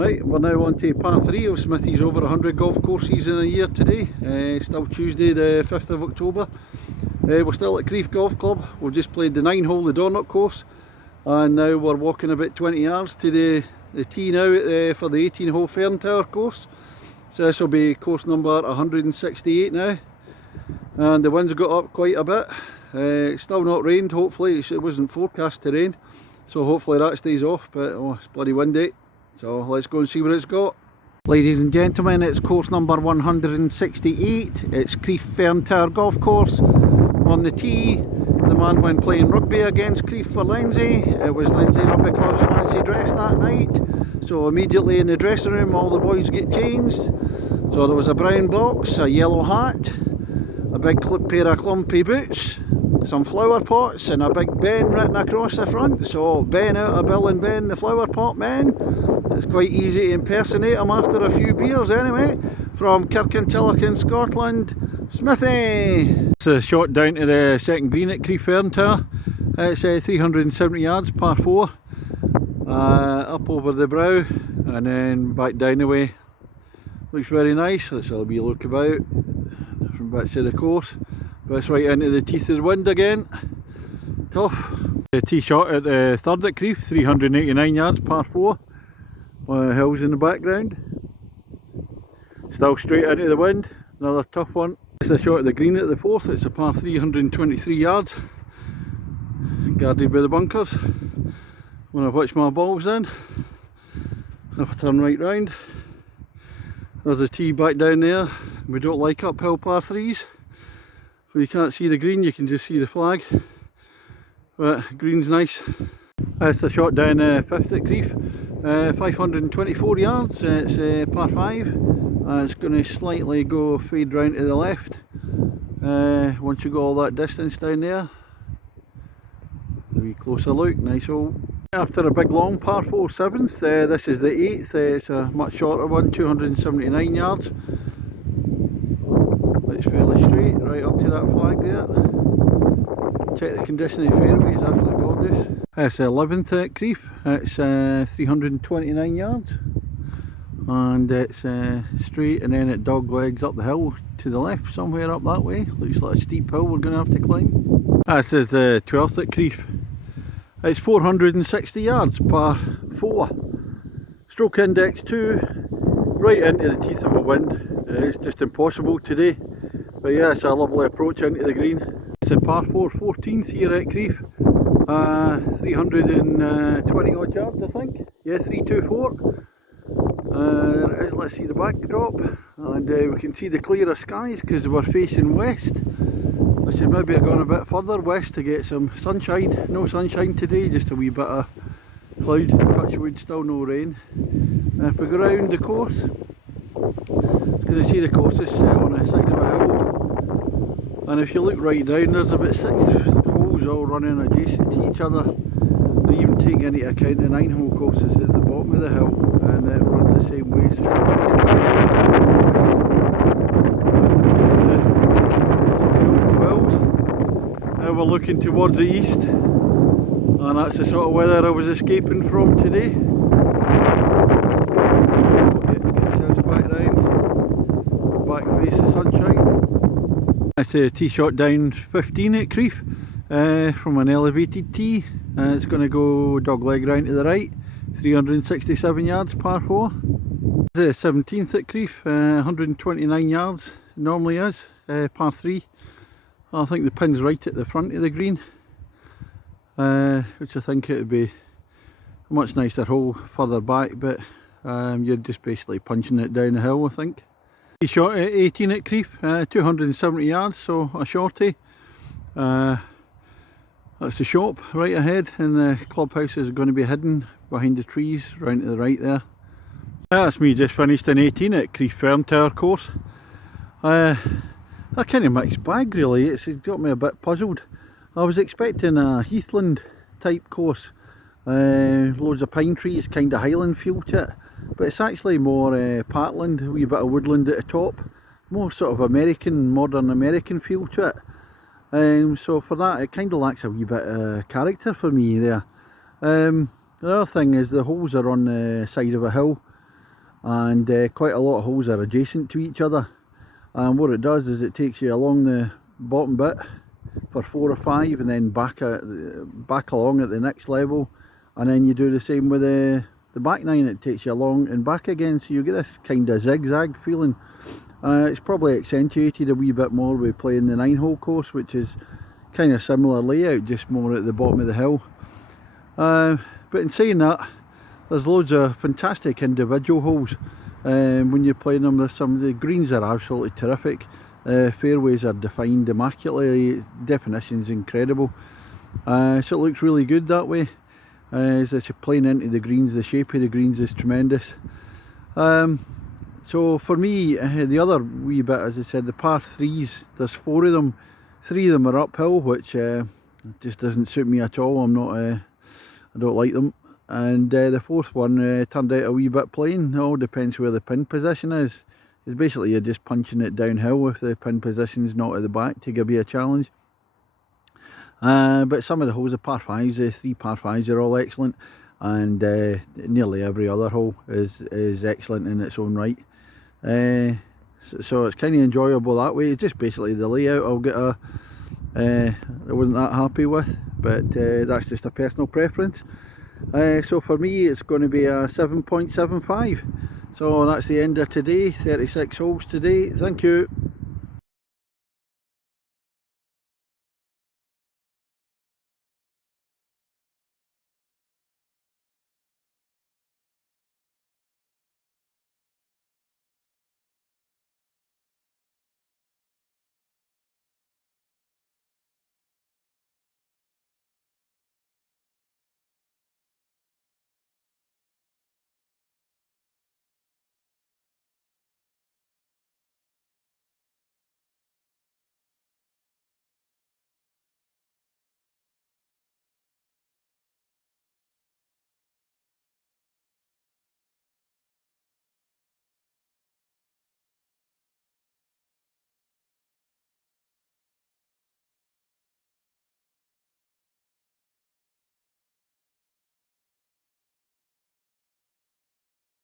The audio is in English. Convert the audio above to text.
Right, we're now on to par 3 of Smithy's over 100 golf courses in a year today. Still Tuesday the 5th of October. We're still at Crieff Golf Club. We've just played the 9-hole, the Dornoch course, and now we're walking about 20 yards to the tee now for the 18-hole Ferntower course. So this will be course number 168 now, and the wind's got up quite a bit. It's still not rained, hopefully. It wasn't forecast to rain, so hopefully that stays off, but oh, it's bloody windy. So let's go and see what it's got. Ladies and gentlemen, it's course number 168. It's Crieff Ferntower Golf Course. On the tee, the man when playing rugby against Crieff for Lindsay. It was Lindsay Rugby Club's fancy dress that night. So immediately in the dressing room all the boys get changed. So there was a brown box, a yellow hat, a big pair of clumpy boots, some flower pots and a big Ben written across the front. So Ben out of Bill and Ben the flower pot men. It's quite easy to impersonate him after a few beers anyway. From Kirkintilloch in Scotland, Smithy! It's a shot down to the second green at Crieff Ferntower. It's 370 yards, par 4. Up over the brow and then back down the way. Looks very nice. Let's have a wee look about different bits of the course. But it's right into the teeth of the wind again. Tough. The tee shot at the third at Crieff, 389 yards, par 4. Hills in the background. Still straight into the wind. Another tough one. It's a shot at the green at the fourth. It's a par 323 yards. Guarded by the bunkers. When I pitch my balls in, I'll turn right round. There's a tee back down there. We don't like uphill par 3s. When you can't see the green, you can just see the flag. But green's nice. It's a shot down 5th at Crieff. 524 yards. It's par 5. It's going to slightly go fade round to the left. Once you go all that distance down there. A wee closer look. Nice hole. After a big long par 4 7th, this is the 8th. It's a much shorter one, 279 yards. It's fairly straight, right up to that flag there. Check the condition of the fairway, it's absolutely gorgeous. It's the 11th at Crieff. It's 329 yards. And it's straight, and then it dog legs up the hill to the left, somewhere up that way. Looks like a steep hill we're going to have to climb. This is the 12th at Crieff. It's 460 yards, par 4. Stroke index 2, right into the teeth of a wind. It's just impossible today. But yeah, it's a lovely approach into the green. It's a par 4 14th here at Crieff. 320 odd yards, I think. Yeah, 324. There it is. Let's see the backdrop. And we can see the clearer skies because we're facing west. I should maybe have gone a bit further west to get some sunshine. No sunshine today, just a wee bit of cloud, touch wood, still no rain. And if we go round the course, it's going to see the course is set on the side of a hill. And if you look right down, there's about 6 holes all running adjacent to each other. They even take into account the 9-hole courses at the bottom of the hill, and it runs the same way. Now we're looking towards the east, and that's the sort of weather I was escaping from today. Get ourselves back round, back face the sunshine. It's a tee shot down 15 at Crieff from an elevated tee. It's going to go dog leg round to the right, 367 yards, par 4. The 17th at Crieff, 129 yards, normally is, par 3. I think the pin's right at the front of the green, which I think it would be a much nicer hole further back, but you're just basically punching it down the hill, I think. He shot at 18 at Crieff, 270 yards, so a shorty. That's the shop right ahead, and the clubhouse is going to be hidden behind the trees round to the right there. That's me just finished an 18 at Crieff Ferntower course. A kind of mixed bag really. It's got me a bit puzzled. I was expecting a heathland type course, loads of pine trees, kind of highland feel to it, but it's actually more parkland, a wee bit of woodland at the top, more sort of modern American feel to it. So for that, it kind of lacks a wee bit of character for me there. The other thing is the holes are on the side of a hill, and quite a lot of holes are adjacent to each other, and what it does is it takes you along the bottom bit for 4 or 5 and then back along at the next level, and then you do the same with the back 9. It takes you along and back again, so you get this kind of zigzag feeling. It's probably accentuated a wee bit more with playing the 9-hole course, which is kind of similar layout, just more at the bottom of the hill. But in saying that, there's loads of fantastic individual holes when you're playing them. Some of the greens are absolutely terrific. Fairways are defined immaculately, definition's incredible. So it looks really good that way. As it's playing into the greens, the shape of the greens is tremendous. So for me, the other wee bit, as I said, the par 3s, there's 4 of them. 3 of them are uphill, which just doesn't suit me at all. I don't like them. And the 4th one turned out a wee bit plain. It all depends where the pin position is. It's basically you're just punching it downhill if the pin position's not at the back to give you a challenge. But some of the holes, the par 5s, the 3 par 5s are all excellent, and nearly every other hole is excellent in its own right. So it's kind of enjoyable that way. It's just basically the layout I wasn't that happy with, but that's just a personal preference. So for me it's going to be a 7.75. So that's the end of today. 36 holes today. Thank you.